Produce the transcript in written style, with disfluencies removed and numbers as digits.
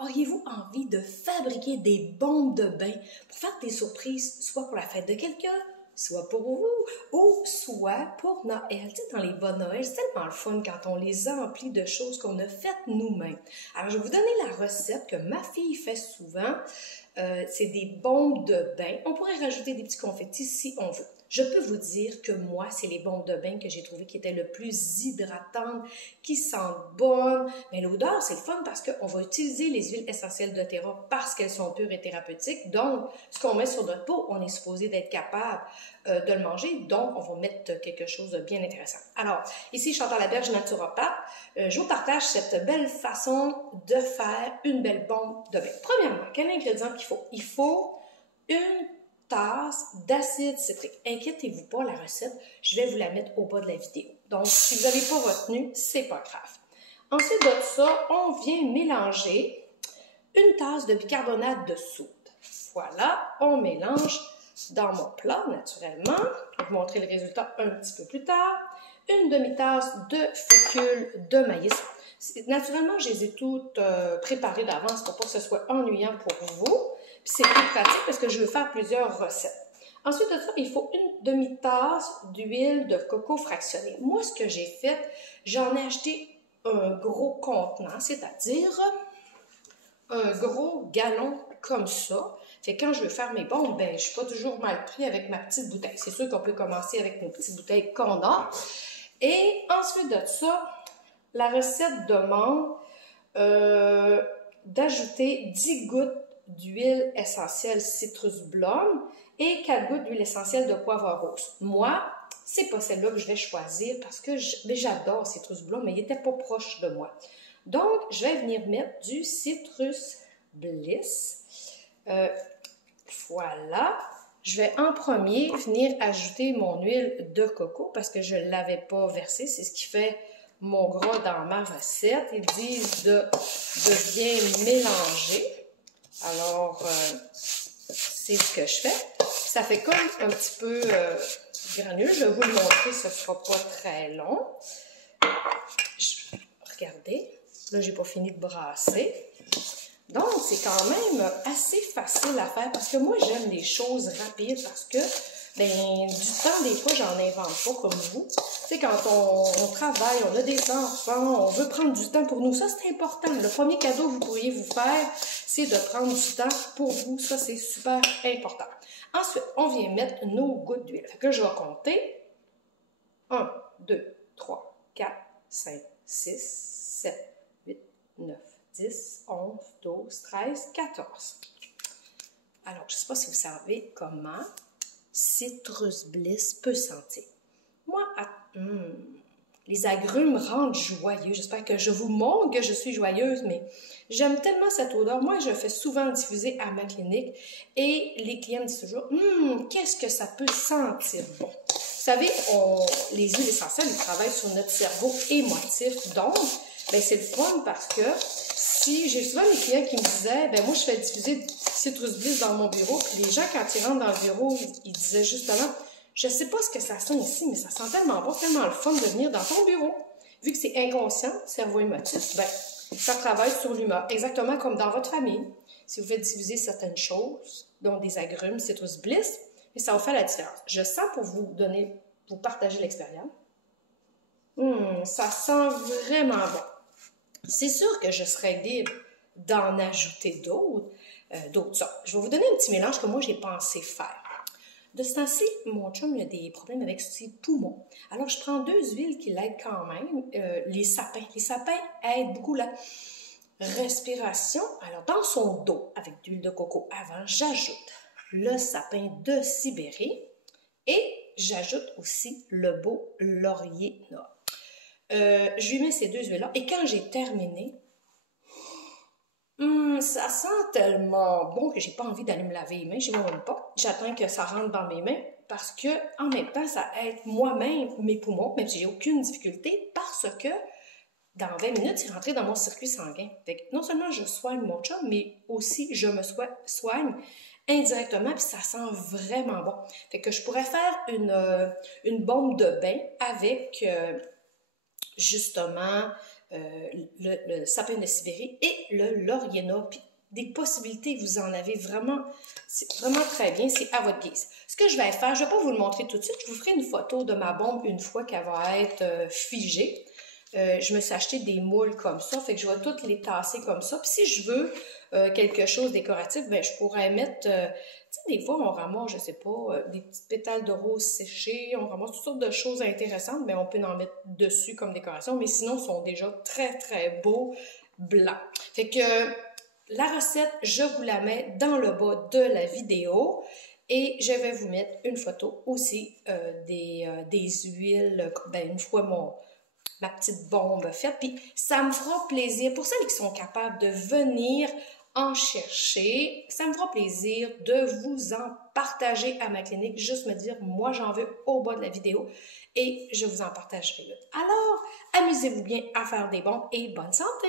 Auriez-vous envie de fabriquer des bombes de bain pour faire des surprises, soit pour la fête de quelqu'un, soit pour vous, ou soit pour Noël? Tu sais, dans les bas de Noël, c'est tellement le fun quand on les emplit de choses qu'on a faites nous-mêmes. Alors, je vais vous donner la recette que ma fille fait souvent. C'est des bombes de bain. On pourrait rajouter des petits confettis si on veut. Je peux vous dire que moi, c'est les bombes de bain que j'ai trouvées qui étaient le plus hydratantes, qui sentent bonnes. Mais l'odeur, c'est le fun parce qu'on va utiliser les huiles essentielles de terra parce qu'elles sont pures et thérapeutiques. Donc, ce qu'on met sur notre peau, on est supposé d'être capable de le manger. Donc, on va mettre quelque chose de bien intéressant. Alors, ici, Chantal Laberge, naturopathe. Je vous partage cette belle façon de faire une belle bombe de bain. Premièrement, quel ingrédient qu'il faut? Il faut une tasse d'acide citrique. Inquiétez-vous pas, la recette, je vais vous la mettre au bas de la vidéo. Donc, si vous n'avez pas retenu, c'est pas grave. Ensuite de ça, on vient mélanger une tasse de bicarbonate de soude. Voilà, on mélange dans mon plat, naturellement. Je vais vous montrer le résultat un petit peu plus tard. Une demi-tasse de fécule de maïs. Naturellement, je les ai toutes préparées d'avance pour pas que ce soit ennuyant pour vous. Puis c'est plus pratique parce que je veux faire plusieurs recettes. Ensuite de ça, il faut une demi-tasse d'huile de coco fractionnée. Moi, ce que j'ai fait, j'en ai acheté un gros contenant, c'est-à-dire un gros gallon comme ça. Fait que quand je veux faire mes bombes, ben, je suis pas toujours mal pris avec ma petite bouteille. C'est sûr qu'on peut commencer avec nos petites bouteilles qu'on a. Et ensuite de ça, la recette demande d'ajouter 10 gouttes d'huile essentielle citrus blonde et 4 gouttes d'huile essentielle de poivre rose. Moi, c'est pas celle-là que je vais choisir parce que j'adore citrus blonde, mais il n'était pas proche de moi. Donc, je vais venir mettre du citrus bliss. Voilà. Je vais en premier venir ajouter mon huile de coco parce que je ne l'avais pas versée. C'est ce qui fait mon gras dans ma recette. Ils disent de bien mélanger. Alors, c'est ce que je fais. Ça fait comme un petit peu granule. Je vais vous le montrer, ce ne sera pas très long. Regardez, là, j'ai pas fini de brasser. Donc, c'est quand même assez facile à faire parce que moi, j'aime les choses rapides parce que, ben, du temps, des fois, j'en invente pas comme vous. Tu sais, quand on travaille, on a des enfants, on veut prendre du temps pour nous. Ça, c'est important. Le premier cadeau que vous pourriez vous faire, c'est de prendre du temps pour vous. Ça, c'est super important. Ensuite, on vient mettre nos gouttes d'huile. Fait que là, je vais compter. 1, 2, 3, 4, 5, 6, 7, 8, 9, 10, 11, 12, 13, 14. Alors, je ne sais pas si vous savez comment Citrus Bliss peut sentir. Moi, les agrumes rendent joyeux. J'espère que je vous montre que je suis joyeuse, mais j'aime tellement cette odeur. Moi, je fais souvent diffuser à ma clinique et les clients disent toujours « qu'est-ce que ça peut sentir bon? » Vous savez, les huiles essentielles, ils travaillent sur notre cerveau émotif. Donc, ben, c'est le fun parce que si j'ai souvent des clients qui me disaient, ben moi, je fais diffuser Citrus Bliss dans mon bureau, puis les gens, quand ils rentrent dans le bureau, ils disaient justement, je sais pas ce que ça sent ici, mais ça sent tellement bon, tellement le fun de venir dans ton bureau. Vu que c'est inconscient, cerveau émotif, ben, ça travaille sur l'humeur, exactement comme dans votre famille. Si vous faites diffuser certaines choses, dont des agrumes, Citrus Bliss, mais ça va faire la différence. Je sens pour vous partager l'expérience. Ça sent vraiment bon. C'est sûr que je serais libre d'en ajouter d'autres sortes. Je vais vous donner un petit mélange que moi j'ai pensé faire. De ce temps-ci, mon chum il a des problèmes avec ses poumons. Alors je prends 2 huiles qui l'aident quand même. Les sapins. Les sapins aident beaucoup la respiration. Alors dans son dos, avec de l'huile de coco avant, j'ajoute le sapin de Sibérie et j'ajoute aussi le beau laurier nord. Je lui mets ces 2 huiles-là et quand j'ai terminé, ça sent tellement bon que j'ai pas envie d'aller me laver les mains, je ne vois même pas. J'attends que ça rentre dans mes mains parce que en même temps, ça aide moi-même mes poumons, même si j'ai aucune difficulté parce que dans 20 minutes, c'est rentré dans mon circuit sanguin. Fait que non seulement je soigne mon chum, mais aussi je me soigne indirectement, puis ça sent vraiment bon. Fait que je pourrais faire une bombe de bain avec justement le sapin de Sibérie et le laurier-noix. Puis des possibilités, vous en avez vraiment, c'est vraiment très bien, c'est à votre guise. Ce que je vais faire, je ne vais pas vous le montrer tout de suite, je vous ferai une photo de ma bombe une fois qu'elle va être figée. Je me suis acheté des moules comme ça, fait que je vais toutes les tasser comme ça. Puis si je veux quelque chose décoratif, ben je pourrais mettre, tu sais, des fois on ramasse, je sais pas, des petites pétales de rose séchées, on ramasse toutes sortes de choses intéressantes, mais on peut en mettre dessus comme décoration, mais sinon ils sont déjà très très beaux blancs. Fait que la recette, je vous la mets dans le bas de la vidéo. Et je vais vous mettre une photo aussi des huiles, ben une fois ma petite bombe faite. Puis ça me fera plaisir, pour celles qui sont capables de venir en chercher, ça me fera plaisir de vous en partager à ma clinique, juste me dire, moi j'en veux au bas de la vidéo et je vous en partagerai. Alors, amusez-vous bien à faire des bons et bonne santé!